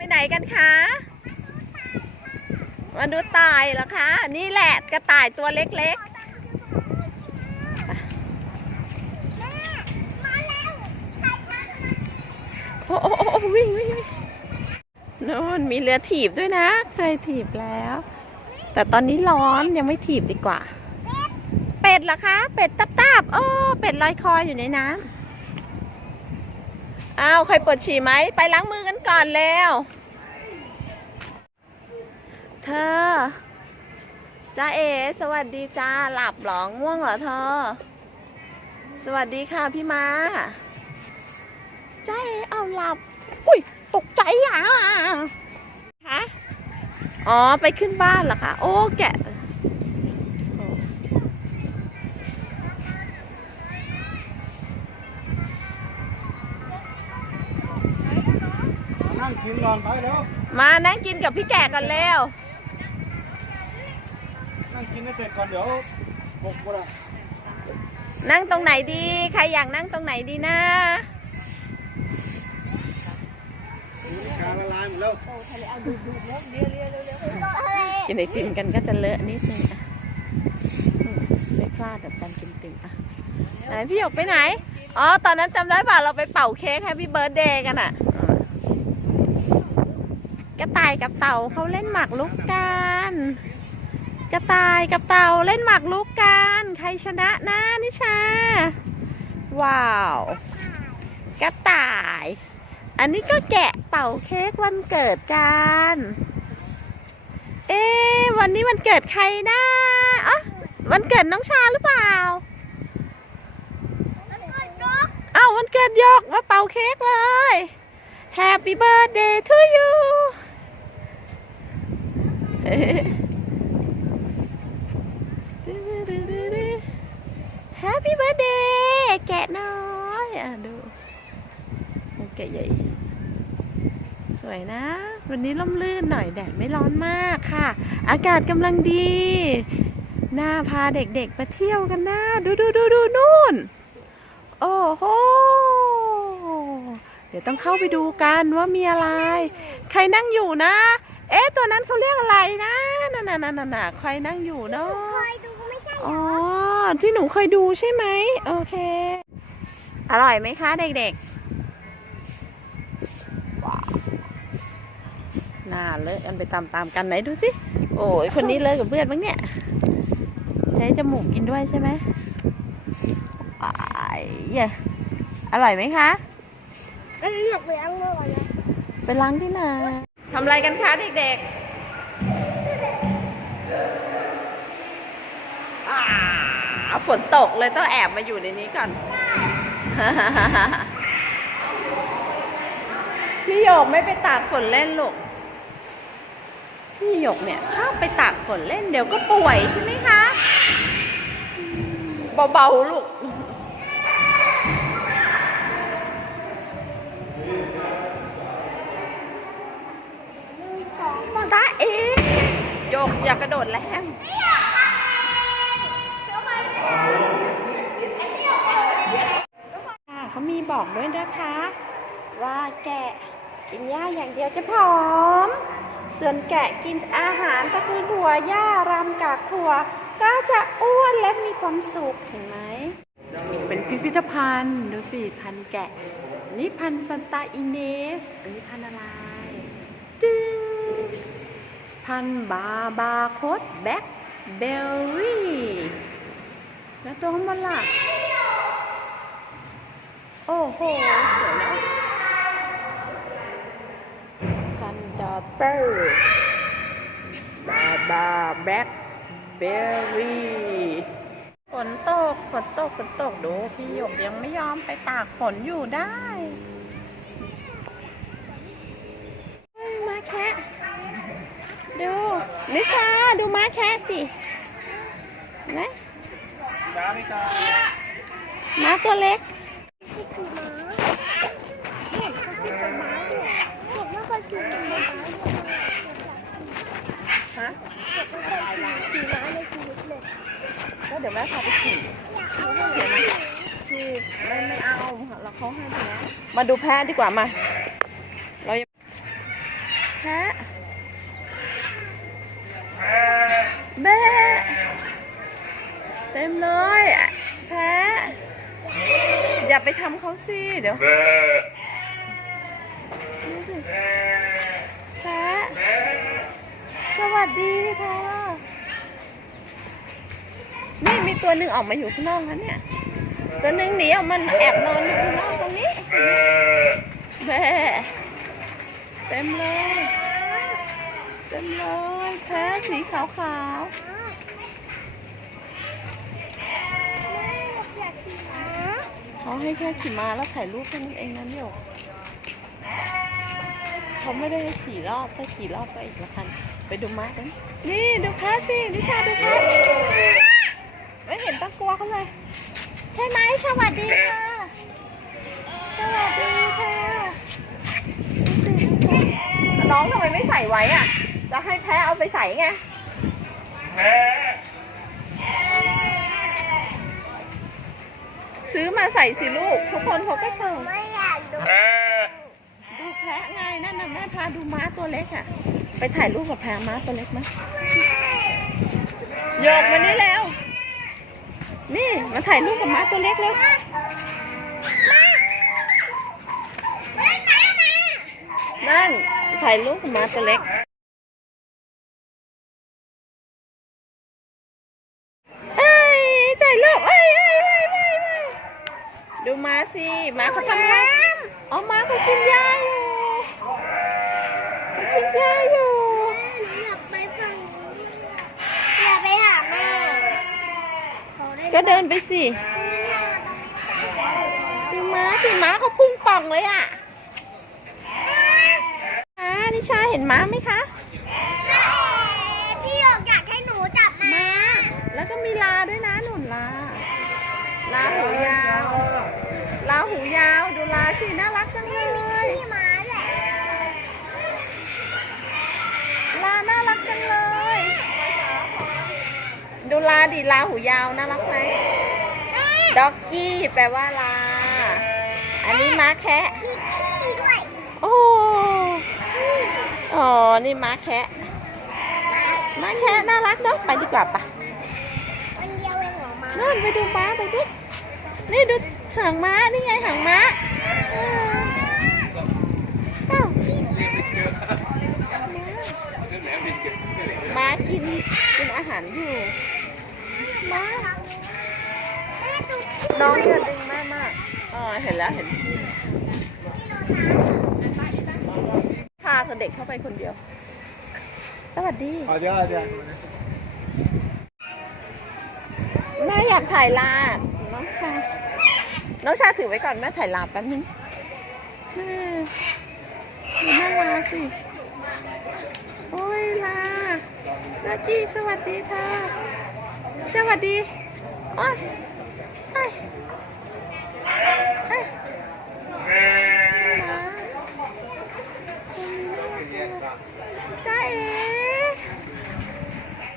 ไปไหนกันคะมาดูตายเหรอคะ นี่แหละกระต่ายตัวเล็กๆ โอ้โอ้โอ้วิ่งวิ่งวิ่งนู่นมีเรือถีบด้วยนะ เคยถีบแล้ว แต่ตอนนี้ร้อนยังไม่ถีบดีกว่า เป็ดเหรอคะ เป็ดตับตับๆโอ้ เป็ดลอยคออยู่ในน้ำ อ้าวใครปวดฉี่ไหม ไปล้างมือกันก่อนแล้ว เธอจ้าเอ สวัสดีจ้า หลับหรอง่วงเหรอเธอ สวัสดีค่ะพี่มาจ้าเอ เอาหลับ อุ้ย ตกใจอะ ฮะ อ๋อ ไปขึ้นบ้านเหรอคะ โอ้ แก กินก่อนไปแล้วมานั่งกินกับพี่แกะกันแล้ว นั่งกินให้เสร็จก่อนเดี๋ยวหกคนละนั่งตรงไหนดี ใครอยากนั่งตรงไหนดีนะ กาละลายหมดแล้วกินไอติมกันก็จะเลอะนิดนึงอะอืมไม่พลาดกับการกินติมอะไหนพี่หยกไปไหน อ๋อ ตอนนั้นจำได้ป่ะ เราไปเป่าเค้กแฮปปี้เบิร์ดเดย์กันอะอืม กระต่ายกับเต่าเขาเล่นหมากรุกกัน กระต่ายกับเต่าเล่นหมากรุกกัน ใครชนะนะนิชา ว้าว กระต่าย อันนี้ก็แกะเป่าเค้กวันเกิดกัน เอ๊ะวันนี้วันเกิดใครนะอ๋อวันเกิดน้องชาหรือเปล่าอ้าววันเกิดยกมาเป่าเค้กเลย Happy birthday to you Happy birthday แกะน้อยอะดูแกะใหญ่ สวยนะ วันนี้ล่มลื่นหน่อยแดดไม่ร้อนมากค่ะ อากาศกำลังดีน่าพาเด็กๆไปเที่ยวกันนะ ดูดูดูดูนู่น โอ้โห เดี๋ยวต้องเข้าไปดูกันว่ามีอะไร ใครนั่งอยู่นะ เอ๊ะตัวนั้นเขาเรียกอะไรนะนั่นน่ะนั่นน่ะน่ะใครนั่งอยู่เนาะเคยดูไม่ใช่อ๋อที่หนูเคยดูใช่ไหมโอเค อร่อยไหมคะเด็กๆว้าวน่าเลอะกันไปตามๆกันไหนดูสิโอ้ยคนนี้เลอะกับเพื่อนบ้างเนี่ย ใช้จมูกกินด้วยใช่ไหมอ้ายเหี้ยอร่อยไหมคะ อันนี้อยากไปล้างมือก่อนนะไปล้างที่ไหน ทำอะไรกันคะเด็กๆฝนตกเลยต้องแอบมาอยู่ในนี้ก่อน พี่หยกไม่ไปตากฝนเล่นลูก พี่หยกเนี่ยชอบไปตากฝนเล่นเดี๋ยวก็ป่วยใช่ไหมคะ เบาๆลูก ดดแรงค่ะเขามีบอกด้วยนะคะ ว่าแกะกินหญ้าอย่างเดียวจะผอม ส่วนแกะกินอาหารตระกูลถั่วหญ้ารำกากถั่ว ก็จะอ้วนและมีความสุขเห็นไหม เป็นพิพิธภัณฑ์ ดูสิพันธุ์แกะ นี่พันธุ์ซันตาอินเนสอันนี้พันธุ์อะไร จึง พันธุ์บาบาโคดแบ็คเบลลี่แล้วตัวข้างบนล่ะ โอ้โหสวยนะพันดอเปอร์บาบาแบ็คเบลลี่ฝนตกฝนตกฝนตกดูพี่หยกยังไม่ยอมไปตากฝนอยู่ได้ นิชาดูม้าแคะสินะม้าตัวเล็กที่ขี่ม้าเห็นเขาขี่เนม้าด้วหน้าเขาขี่เป็นม้าด้วยฮะเห็นว่าเขาขี่ม้าในชีวิตเลยก็เดี๋ยวแม่พาไปขี่อยากเอาเลยเดี๋ยวนะที่ไม่ไม่เอาเราเขาให้ไปแล้วมาดูแพะดีกว่ามา เรายัง แม่เต็มเลยอะแพ้อย่าไปทำเขาสิเดี๋ยวดูสิแพ้สวัสดีค่ะนี่มีตัวหนึ่งออกมาอยู่ข้างนอกแล้วเนี่ยตัวหนึ่งหนีออกมันแอบนอนอยู่ข้างนอกตรงนี้แม่เต็มเลยเต็มเลย แพ้สีขาวขาวอยากขี่ม้าๆเขาให้แค่ขี่ม้าแล้วถ่ายรูปแค่นั้นเองนะเนี่ยเขาไม่ได้ให้ขี่รอบถ้าขี่รอบก็อีกละคัน ไปดูม้ากันนี่ดูแพ้สินิชาดูแพ้ไม่เห็นตะกลัวเขาเลย ใช่ไหมสวัสดีค่ะสวัสดีค่ะน้องทำไมไม่ใส่ไว้อะ จะให้แพ้เอาไปใส่ไงซื้อมาใส่สิลูก ทุกคนเขาก็ใส่ไม่อยากดูดูแพะไงนั่นน่ะแม่พาดูม้าตัวเล็กอะ ไปถ่ายรูปกับแพะม้าตัวเล็กไหมโยกมานี่แล้ว นี่มาถ่ายรูปกับม้าตัวเล็กเร็วนั่นถ่ายรูปกับม้าตัวเล็ก เอ้ยถ่ายรูปเอ้ยเอ้ยเอ้ยเอ้ยเอ้ย ดูม้าสิม้าเขาทำอะไรอ๋อม้าเขากินหญ้าอยู่เขากินหญ้าอยู่อยากไปฝั่งนู้นอยากไปหาแม่เขาได้ก็เดินไปสิดูม้าสิม้าเขาพุ่งป่องเลยอะม้านิชาเห็นม้าไหมคะพี่หยกอยากให้หนูจับมาม้า แล้วก็มีลาด้วยนะหนุนลา ลาหูยาวลา หูยาว ดูลาสิ น่ารักจังเลยพี่ม้าแหละลาน่ารักจังเลย ดูลาดิลาหูยาว น่ารักไหมด็อกกี้แปลว่าลา อันนี้ม้าแคะมีขี้ด้วย โอ้อ๋อ นี่ม้าแคะม้าแคะน่ารักเนาะ ไปดีกว่าปะมันเดียวเองเหรอม้านั่นไปดูม้าไปดินี่ดู หางม้า นี่ไงหางม้าม้ากินกินอาหารอยู่ม้าน้องอย่าดึงมากมากอ๋อเห็นแล้วเห็นพาเด็กเข้าไปคนเดียว สวัสดีเอเดี๋ยวเดี๋ยวแม่อยากถ่ายลาน้องชาย น้องชาถือไว้ก่อนแม่ถ่ายลาแป๊บนึงแม่ดูแม่ลาสิ โอ้ยลาลากี้สวัสดีค่ะ สวัสดี โอ้ยโอ้ย